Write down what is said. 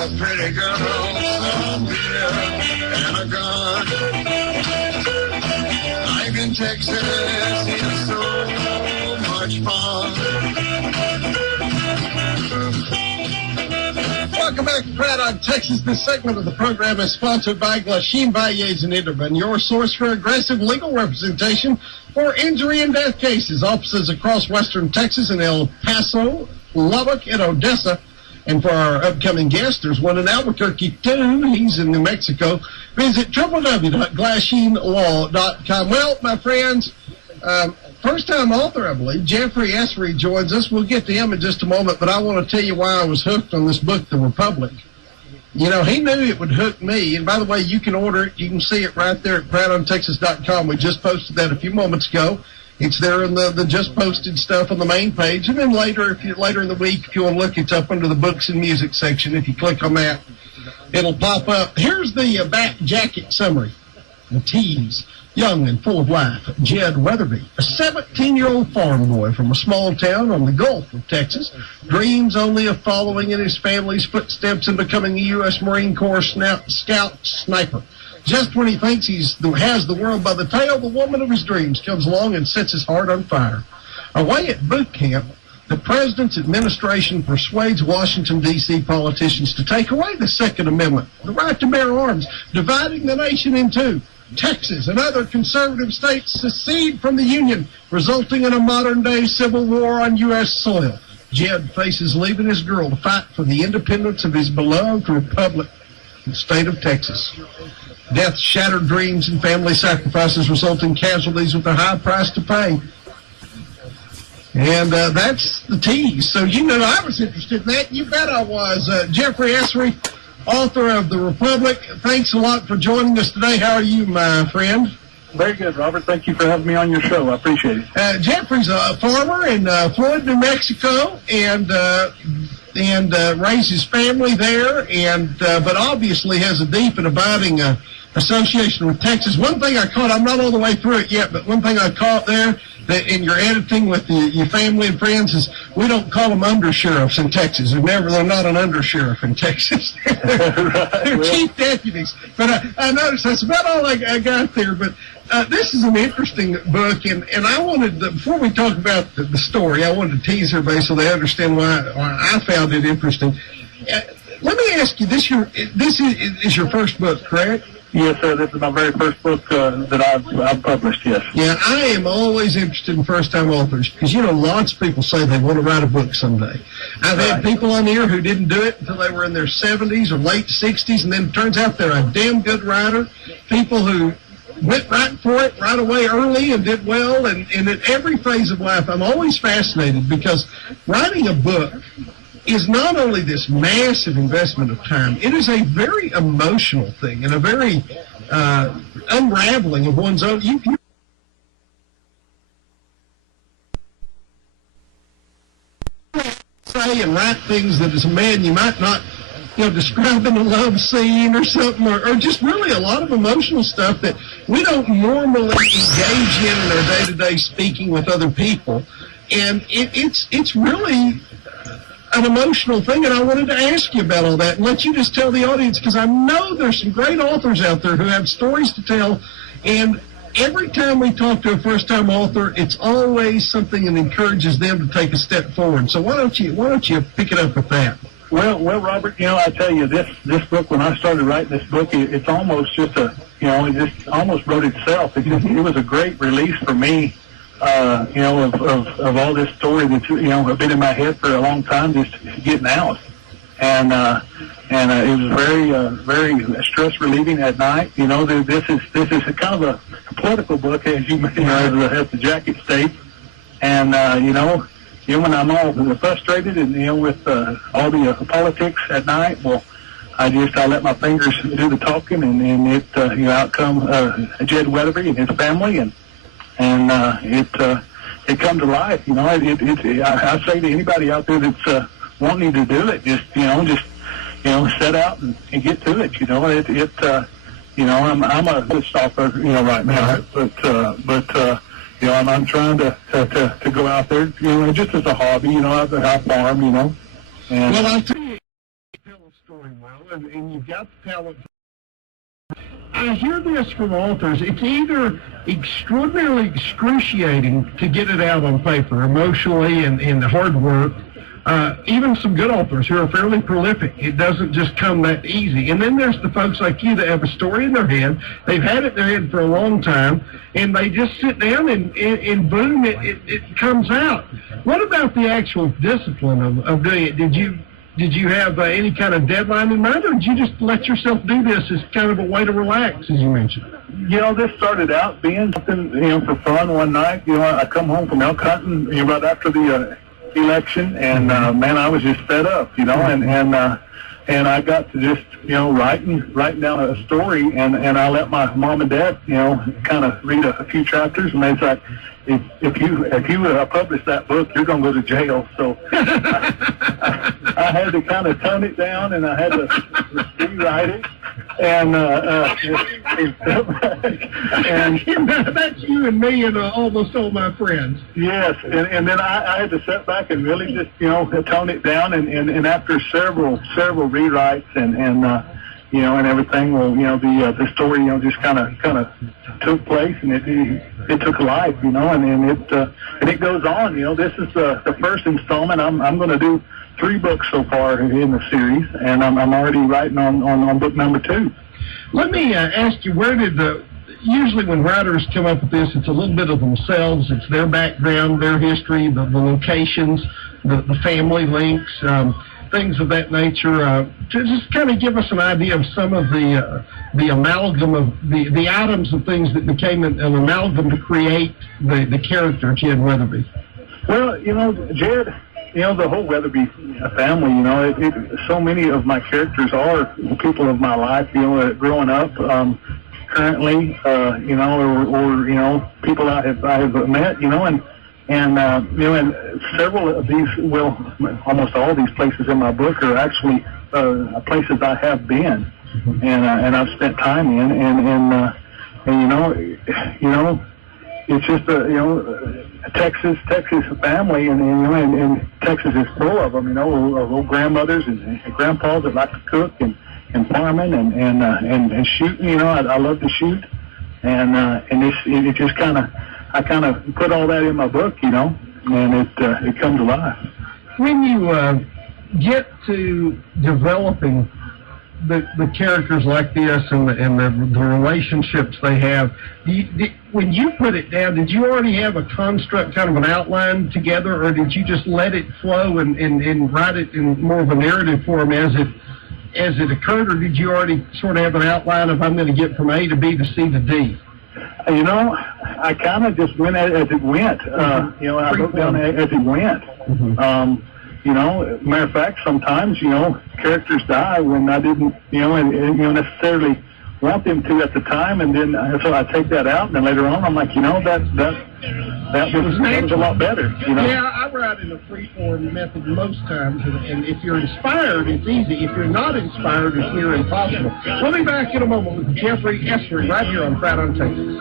a pretty girl, some beer, and a gun. Life in Texas is so much fun. Welcome back to Proud on Texas. This segment of the program is sponsored by Glasheen Valles and Interman, your source for aggressive legal representation for injury and death cases. Offices across western Texas in El Paso, Lubbock, and Odessa. And for our upcoming guest, there's one in Albuquerque, too. He's in New Mexico. Visit www.glasheenlaw.com. Well, my friends, first-time author, I believe, Jeffrey Essery joins us. We'll get to him in just a moment, but I want to tell you why I was hooked on this book, The Republic. You know, he knew it would hook me. And by the way, you can order it. You can see it right there at ProudOnTexas.com. We just posted that a few moments ago. It's there in the just posted stuff on the main page. And then later in the week, if you want to look, it's up under the books and music section. If you click on that, it'll pop up. Here's the back jacket summary. The tease. Young and full of life, Jed Weatherby, a 17-year-old farm boy from a small town on the Gulf of Texas, dreams only of following in his family's footsteps and becoming a U.S. Marine Corps scout sniper. Just when he thinks he has the world by the tail, the woman of his dreams comes along and sets his heart on fire. Away at boot camp, the president's administration persuades Washington, D.C. politicians to take away the Second Amendment, the right to bear arms, dividing the nation in two. Texas and other conservative states secede from the Union, resulting in a modern-day civil war on U.S. soil. Jed faces leaving his girl to fight for the independence of his beloved republic, the state of Texas. Death, shattered dreams, and family sacrifices result in casualties with a high price to pay. And that's the tease. So you know I was interested in that. You bet I was. Jeffrey Essery, author of The Republic. Thanks a lot for joining us today. How are you, my friend? Very good, Robert. Thank you for having me on your show. I appreciate it. Jeffrey's a farmer in Floyd, New Mexico, and raised his family there, but obviously has a deep and abiding association with Texas. One thing I caught, I'm not all the way through it yet, but one thing I caught there that in your editing with your family and friends is we don't call them undersheriffs in Texas. They're not an undersheriff in Texas. They're chief deputies. But I noticed that's about all I got there. But this is an interesting book, and I wanted before we talk about the story, I wanted to tease everybody so they understand why I found it interesting. Let me ask you, this is your first book, correct? Yes, sir. This is my very first book that I've published, yes. Yeah, I am always interested in first-time authors because, you know, lots of people say they want to write a book someday. I've had people on here who didn't do it until they were in their 70s or late 60s, and then it turns out they're a damn good writer. People who went right for it right away early and did well, and at every phase of life, I'm always fascinated because writing a book is not only this massive investment of time, it is a very emotional thing and a very unraveling of one's own. You say and write things that as a man you might not, describing a love scene or something, or just really a lot of emotional stuff that we don't normally engage in our day-to-day speaking with other people. And it's really an emotional thing, and I wanted to ask you about all that and let you just tell the audience, because I know there's some great authors out there who have stories to tell, and every time we talk to a first-time author, it's always something that encourages them to take a step forward. So why don't you pick it up with that? Well, Robert, I tell you, this book, when I started writing this book, it's almost just it just almost wrote itself. It was a great release for me. Of all this story that's have been in my head for a long time, just getting out, and it was very stress relieving at night. This is kind of a political book, as as the jacket states, and when I'm all frustrated and with all the politics at night, well, I let my fingers do the talking, and it out come Jed Weatherby and his family, and it come to life. I say to anybody out there that's wanting to do it, just set out and get to it. I'm a stopper, right now, but I'm trying to go out there, just as a hobby. I farm, and well, I'll tell you a story very well, and you've got the talent. I hear this from authors. It's either extraordinarily excruciating to get it out on paper, emotionally and the hard work. Even some good authors who are fairly prolific, it doesn't just come that easy. And then there's the folks like you that have a story in their head. They've had it in their head for a long time, and they just sit down and boom, it comes out. What about the actual discipline of doing it? Did you have any kind of deadline in mind, or did you just let yourself do this as kind of a way to relax, as you mentioned? This started out being something, for fun one night. I come home from elk hunting, right after the election, and man, I was just fed up, and I got to just, writing down a story, and I let my mom and dad, kind of read a few chapters, and they was like, if you publish that book, you're going to go to jail. So I had to kind of tone it down, and I had to rewrite it. And that's you and me and almost all my friends. Yes, and then I had to sit back and really just tone it down, and after several rewrites and everything, the story just kind of took place, and it took life, and it goes on. This is the first installment. I'm going to do 3 books so far in the series, and I'm already writing on book number 2. Let me ask you, usually when writers come up with this, it's a little bit of themselves, it's their background, their history, the locations, the family links, things of that nature, to just kind of give us an idea of some of the amalgam of the items of things that became an amalgam to create the character Jed Weatherby. Well, Jed, the whole Weatherby family, so many of my characters are people of my life, growing up, currently, or people I have met, and several of these, almost all these places in my book are actually places I have been, and I've spent time in, and it's just Texas family, and Texas is full of them, of old grandmothers and grandpas that like to cook and farming and shooting. I love to shoot, and it just I kind of put all that in my book, and it comes alive. When you get to developing the characters like this and the relationships they have, when you put it down, did you already have a construct, kind of an outline together, or did you just let it flow and write it in more of a narrative form as it occurred, or did you already sort of have an outline of I'm going to get from A to B to C to D? I kind of just went as it went. I wrote down as it went. Matter of fact, sometimes, characters die when I didn't, necessarily want them to at the time, and then so I take that out, and then later on I'm like, that was a lot better. Yeah, I write in a free-form method most times, and if you're inspired, it's easy. If you're not inspired, it's near impossible. We'll be back in a moment with Jeffrey Esri right here on Friday on Texas.